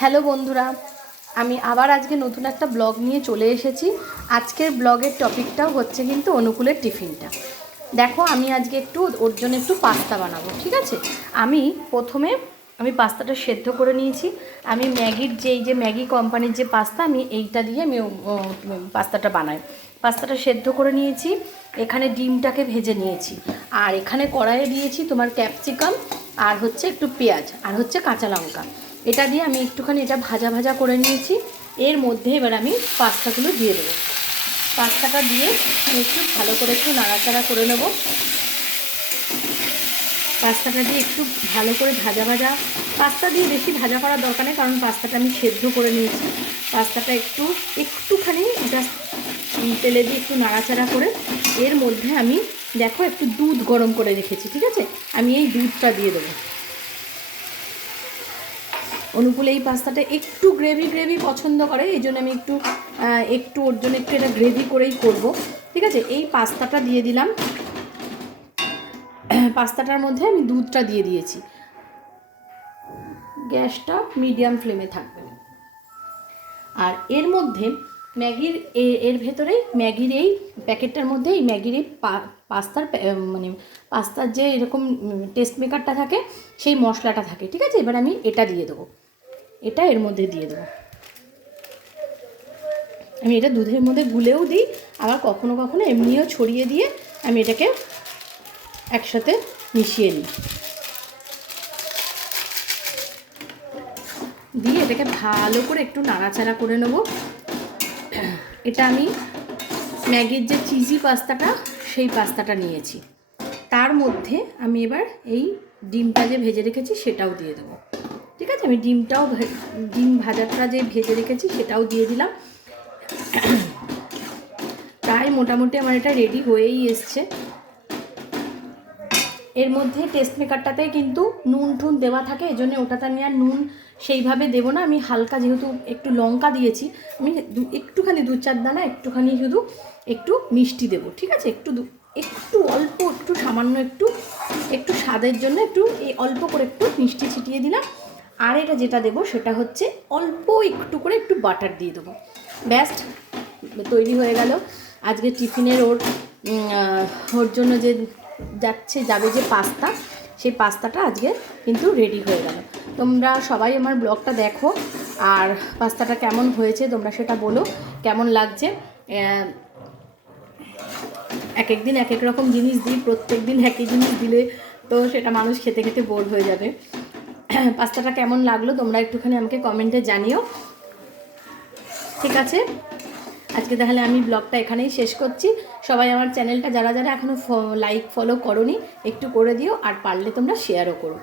Hello বন্ধুরা, আমি আবার আজকে নতুন একটা ব্লগ নিয়ে চলে এসেছি। আজকের ব্লগের টপিকটাও হচ্ছে কিন্তু অনুকূলের টিফিনটা। দেখো, আমি আজকে ওর জন্য একটু পাস্তা বানাবো। ঠিক আছে, প্রথমে আমি পাস্তাটা সেদ্ধ করে নিয়েছি। আমি ম্যাগির যে ম্যাগি কোম্পানির যে পাস্তা, আমি এইটা দিয়ে পাস্তাটা বানাই। পাস্তাটা সেদ্ধ করে নিয়েছি, এখানে ডিমটাকে ভেজে নিয়েছি, আর এখানে কড়াইয়ে দিয়েছি তোমার ক্যাপসিকাম, আর হচ্ছে একটু পেঁয়াজ, আর হচ্ছে কাঁচা লঙ্কা। এটা দিয়ে আমি একটুখানি এটা ভাজা ভাজা করে নিয়েছি। এর মধ্যে এবার আমি পাস্তাগুলো দিয়ে দেবো। পাস্তাটা দিয়ে একটু ভালো করে একটু নাড়াচাড়া করে নেব। পাস্তাটা দিয়ে একটু ভালো করে ভাজা ভাজা, পাস্তা দিয়ে বেশি ভাজা করার দরকার নেই, কারণ পাস্তাটা আমি সেদ্ধ করে নিয়েছি। পাস্তাটা একটুখানি জাস্ট তেলে দিয়ে একটু নাড়াচাড়া করে এর মধ্যে আমি দেখো একটু দুধ গরম করে রেখেছি। ঠিক আছে, আমি এই দুধটা দিয়ে দেবো। অনুকূল এই পাস্তাটা একটু গ্রেভি পছন্দ করে, এই জন্য আমি একটু ওর জন্য একটু এটা গ্রেভি করেই করব। ঠিক আছে, এই পাস্তাটা দিয়ে দিলাম। পাস্তাটার মধ্যে আমি দুধটা দিয়ে দিয়েছি। গ্যাসটা মিডিয়াম ফ্লেমে থাকবে। আর এর মধ্যে এর ভেতরেই ম্যাগির এই প্যাকেটটার মধ্যে এই ম্যাগির এই পাস্তার যে এরকম টেস্ট মেকারটা থাকে, সেই মশলাটা থাকে। ঠিক আছে, এবার আমি এটা দিয়ে দেবো। এটা এর মধ্যে দিয়ে দেবো। আমি এটা দুধের মধ্যে গুলেও দিই, আবার কখনো কখনো এমনিও ছড়িয়ে দিয়ে আমি এটাকে একসাথে মিশিয়ে নিই। দিয়ে এটাকে ভালো করে একটু নাড়াচাড়া করে নেব। এটা আমি ম্যাগির যে চিজি পাস্তাটা, সেই পাস্তাটা নিয়েছি। তার মধ্যে আমি এবার এই ডিমটা যে ভেজে রেখেছি সেটাও দিয়ে দেবো। ঠিক আছে, আমি ডিম ভাজাটা যে ভেজে রেখেছি সেটাও দিয়ে দিলাম। প্রায় মোটামুটি আমার এটা রেডি হয়েই এসছে। এর মধ্যে টেস্ট মেকারটাতে কিন্তু নুন টুন দেওয়া থাকে, এই জন্য ওটাতে আমি আর নুন সেইভাবে দেবো না। আমি হালকা, যেহেতু একটু লঙ্কা দিয়েছি, আমি একটুখানি 2-4 দানা একটুখানি শুধু একটু মিষ্টি দেবো। ঠিক আছে, একটু অল্প, একটু সামান্য একটু স্বাদের জন্য এই অল্প করে একটু মিষ্টি ছিটিয়ে দিলাম। আর এটা যেটা দেবো সেটা হচ্ছে অল্প একটু করে একটু বাটার দিয়ে দেবো। ব্যাস, তৈরি হয়ে গেল আজকে টিফিনের ওর জন্য যাবে যে পাস্তা, সেই পাস্তাটা আজকে কিন্তু রেডি হয়ে গেল। তোমরা সবাই আমার ব্লগটা দেখো, আর পাস্তাটা কেমন হয়েছে তোমরা সেটা বলো, কেমন লাগছে। এক দিন এক এক রকম জিনিস দিই, প্রত্যেক দিন একই জিনিস দিলে তো সেটা মানুষ খেতে খেতে বোর হয়ে যাবে। পাস্তাটা কেমন লাগলো তোমরা একটুখানি আমাকে কমেন্টে জানিও। ঠিক আছে, আজকে তাহলে আমি ব্লগটা এখানেই শেষ করছি। সবাই আমার চ্যানেলটা যারা যারা এখনও লাইক ফলো করোনি, একটু করে দিও, আর পারলে তোমরা শেয়ারও করো।